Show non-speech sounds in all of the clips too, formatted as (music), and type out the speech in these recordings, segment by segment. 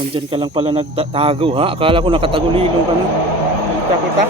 Nandiyan ka lang pala nagtago ha? Akala ko nakatagulilong ka na. Kita kita.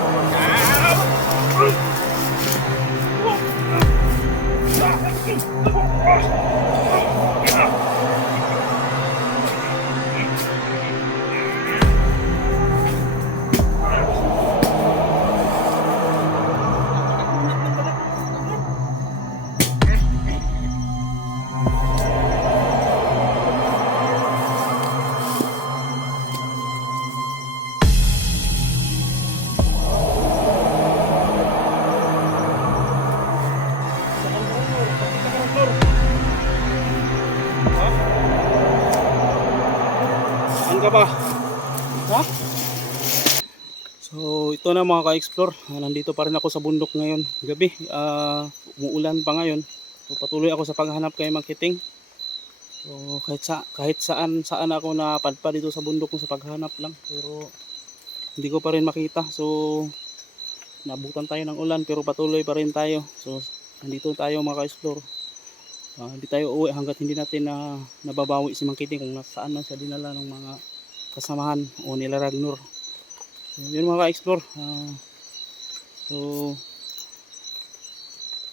Ito na mga ka-explore. Ah, Nandito pa rin ako sa bundok ngayon. Gabi. ah umuulan pa ngayon. So, patuloy ako sa paghanap kay Makiting. So kahit sa kahit saan saan ako napadpad dito sa bundok sa paghanap lang pero hindi ko pa rin makita. So nabutan tayo ng ulan pero patuloy pa rin tayo. So nandito tayo mga ka-explore. Ah, hindi tayo uwi hanggat hindi natin na nababawi si Mang Kiting kung nasaan man siya dinala ng mga kasamahan o nila Ragnor. Yun mga ka-explore. Ah, so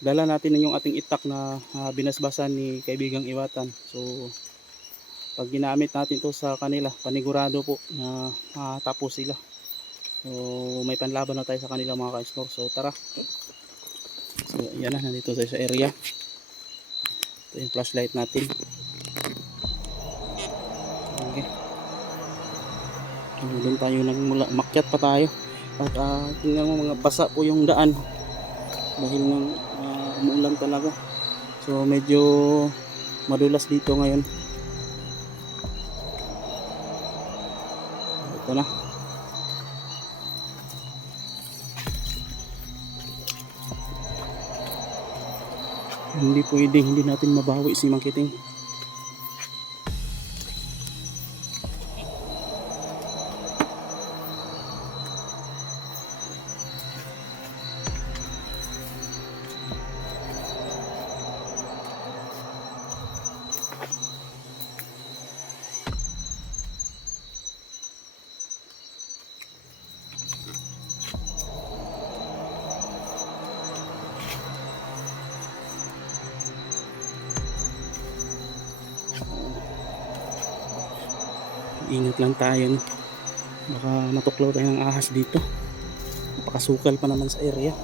dala natin yung ating itak na ah, binasbasan ni kaibigang Iwatan. So pag ginamit natin to sa kanila, panigurado po na matapos sila. So may panlaban na tayo sa kanila mga ka-explore. So tara. So yan na, nandito sa area. Ito yung flashlight natin. Okay. So, doon tayo nagmula, makyat pa tayo. At ah, tingnan mo mga basa po yung daan. Dahil ng ah, umuulan talaga. So medyo madulas dito ngayon. Ito na. Hindi pwede, hindi natin mabawi si Makiting. Ingat lang tayo no. Baka matuklaw tayo ng ahas dito. Napakasukal pa naman sa area.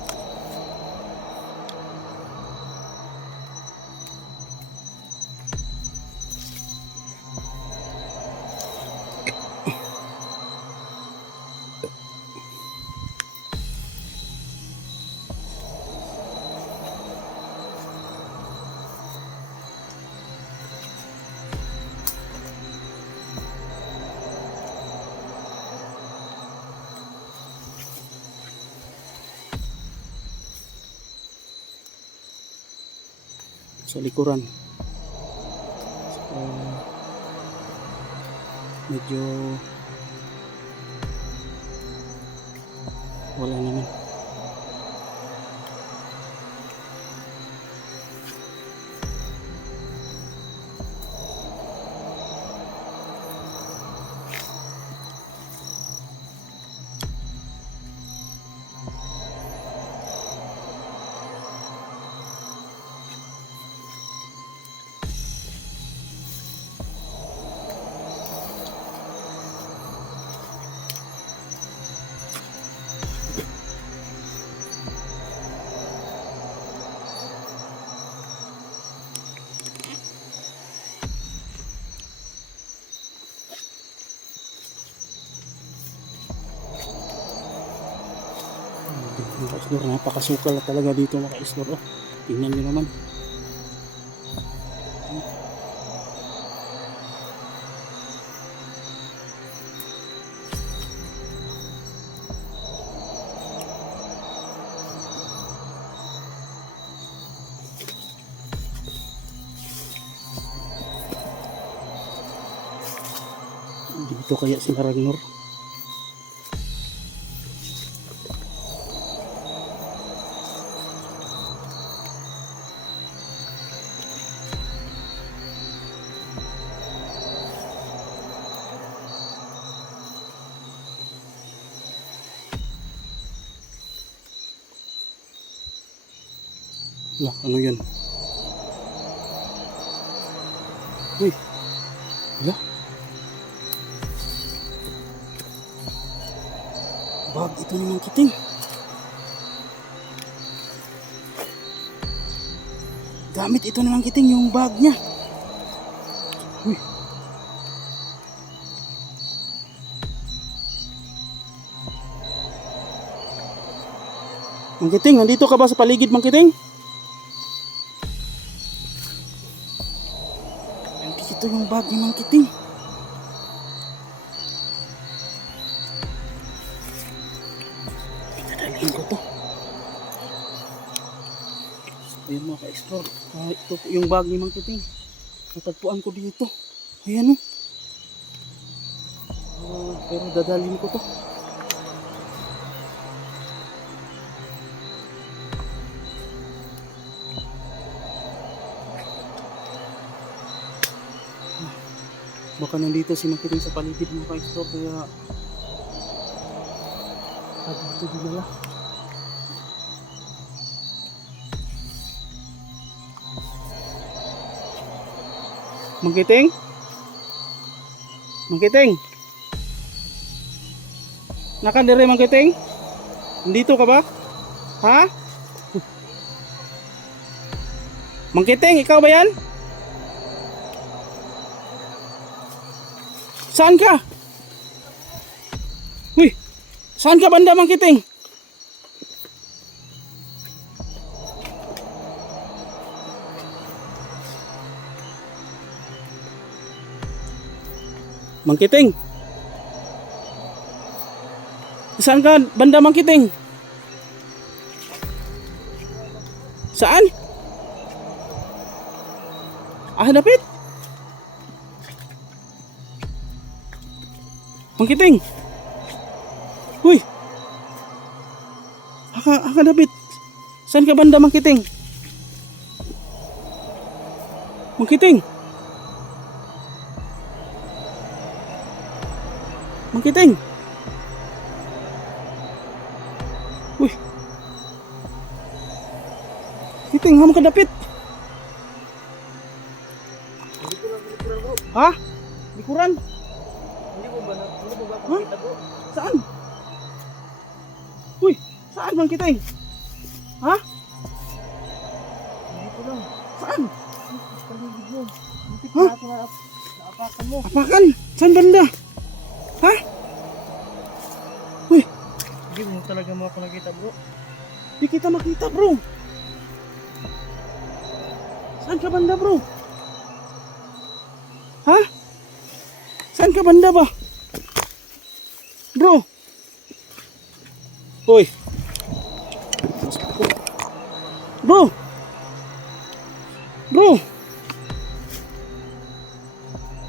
Sa likuran. So, medyo wala naman. Ka-explore, napakasukal na talaga dito mga ka-explore. Oh, tingnan nyo naman. Dito kaya si Ragnor. Ano yan? Uy. Wala. Bag ito naman kiting. Gamit ito naman kiting yung bag niya. Uy. Mangkiting, nandito ka ba sa paligid, Mangkiting? Nandito bag ni Mangkiting. Dadalhin ko to. Ayun mga ka-explore. Ah, ito po yung bag ni Mangkiting. Natagpuan ko dito. Ayan o. Ah, pero dadalhin ko to. Baka nandito si Makiting sa paligid mga ka-explore kaya Ah, dito dinala. Mangkiting? Mangkiting? Nakandere Mangkiting? Nandito ka ba? Ha? (laughs) Mangkiting, ikaw ba yan? Saan ka? Uy, saan ka banda Mangkiting? Mangkiting. Saan ka banda Mangkiting? Saan? Ah, hanapit. Mangkiting. Uy. Aka, aka David. Saan ka banda Mangkiting? Mangkiting. Mangkiting. Uy. Kiting, hamo ka dapit. Ha? Likuran? Hindi mo ba na, hindi mo ba Huh? Saan? Uy, saan bang kita Ha? Dito lang. Saan? Paligid mo. Muntik na ako na naapakan mo. Apakan? Saan banda? Ha? Uy, Hindi mo talaga mo ako nakita bro. di kita makita bro. Saan ka banda bro? Ha? Saan ka banda ba? Bro. Uy. Bro. Bro.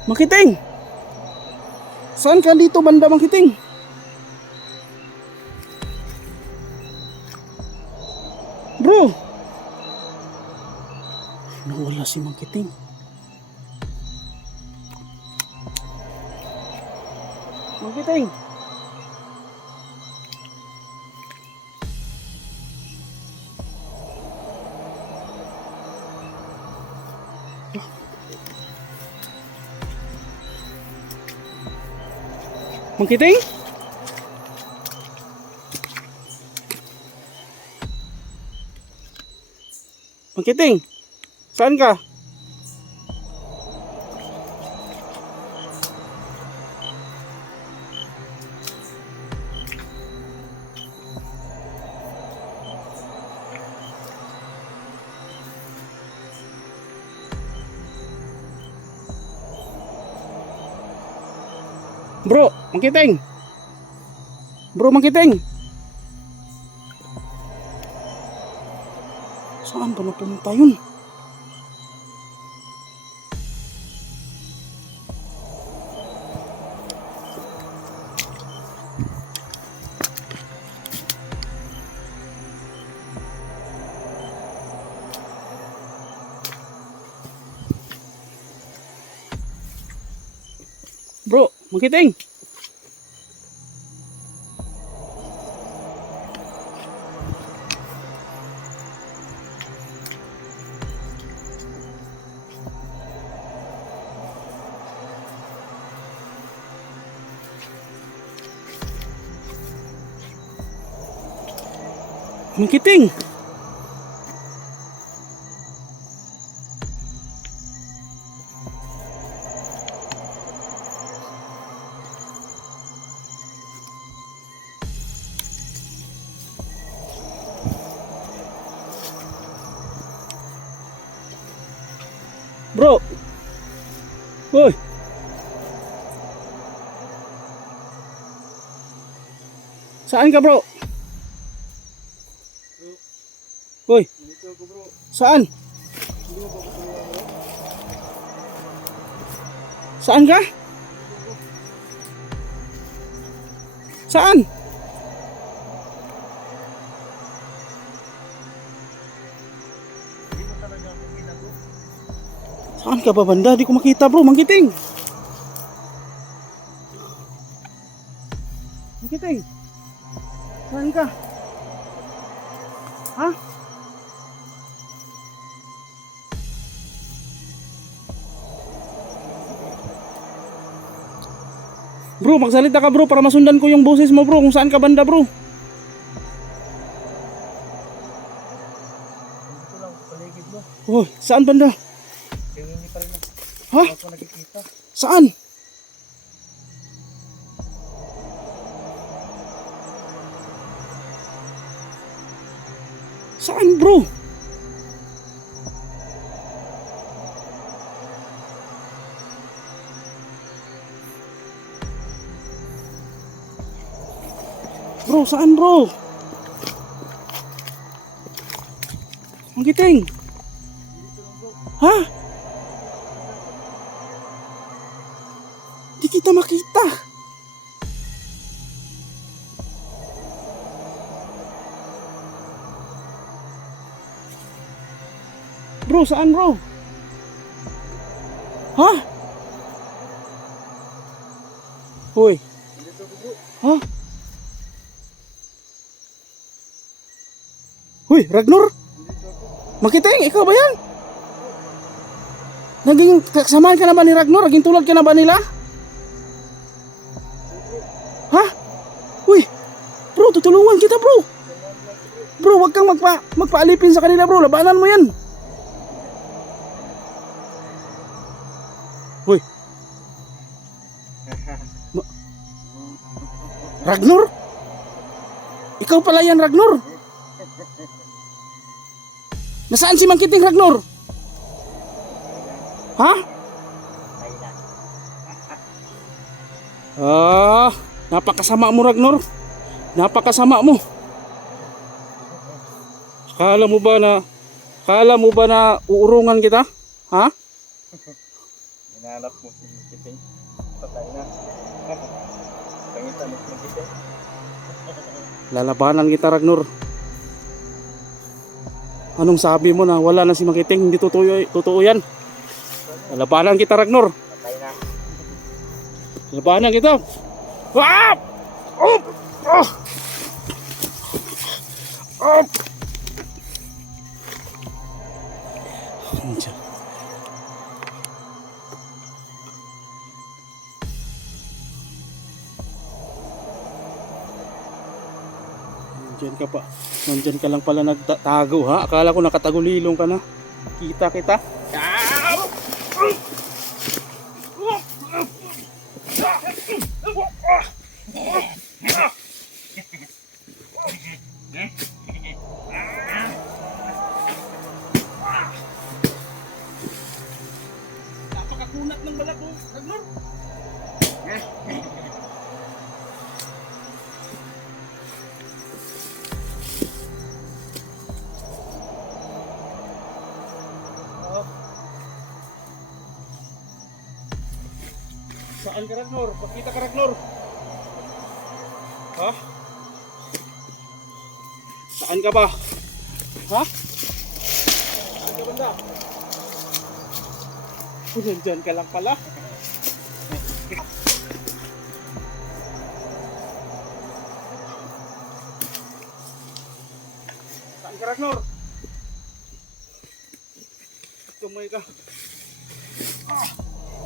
Makiting. Saan ka dito banda Makiting? Bro. Nawala si Makiting. Makiting. Mangkiting? Mangkiting? Saan ka? Bro, Mangkiting. Bro, Mangkiting. Saan ba napunta yun? Mangkiting. Mangkiting. Bro! Hoy! Saan ka bro? Hoy! Dito ako bro. Saan? Bro? Saan ka? Saan? Ka ba banda? Di ko makita bro, mangkiting. Mangkiting. Saan ka? Ha? Bro, magsalita ka bro para masundan ko yung boses mo bro kung saan ka banda bro. Oh, saan banda? Ha? ako nakikita. Saan? Saan bro? Bro, saan bro? Ang giting. Ha? Kita makita. Bro, saan bro? Ha? Hoy, ha? Hoy, Ragnar? Dito ako. Makiteng, ikaw ba yan? Naging kasamahan ka na ba ni Ragnar? Naging tulad ka na ba nila? Magpa, magpaalipin sa kanila bro. Labanan mo yan. Uy! Ma- Ragnar? Ikaw pala yan, Ragnar? Nasaan si Mangkiting Ragnar? Ha? Ah, napakasama mo Ragnar. Napakasama mo. Akala mo ba na Akala mo ba na uurungan kita? Ha? Hinahanap mo si Kiting. Patay na. (laughs) Pangitan mo si Kiting. (laughs) Lalabanan kita Ragnar. Anong sabi mo na wala na si Makiting? Hindi totoo, totoo yan. Lalabanan kita Ragnar. Patay na. Labanan kita. Ah! Oh! Oh! Oh! Nandiyan ka pa. Nandiyan ka lang pala nagtago ha. Akala ko nakatagulilong ka na. Kita kita. Ah! Saan ka, Ragnar? Pakita ka, Ragnar. Ha? Saan ka ba? Ha? Saan ka banda? Oh, nandyan ka lang pala. Saan ka, Ragnar? Tumoy ka. Ah,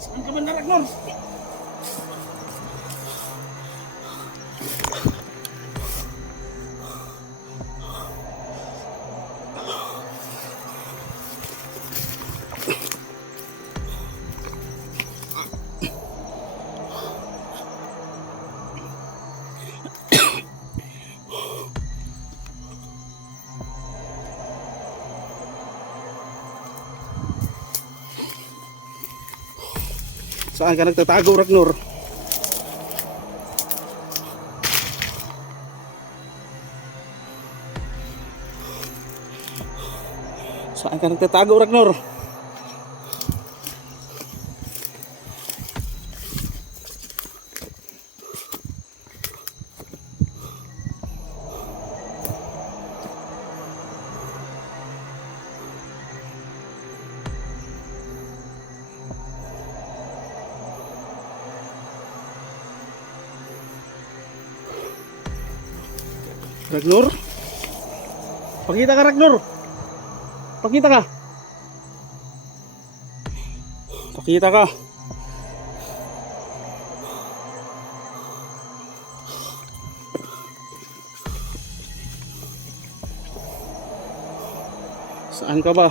saan ka banda, Ragnar? Saan ka nagtatago, Ragnor? Saan ka nagtatago, Ragnor? Ragnor? Pakita ka, Ragnor! Pakita ka! Pakita ka! Saan ka ba?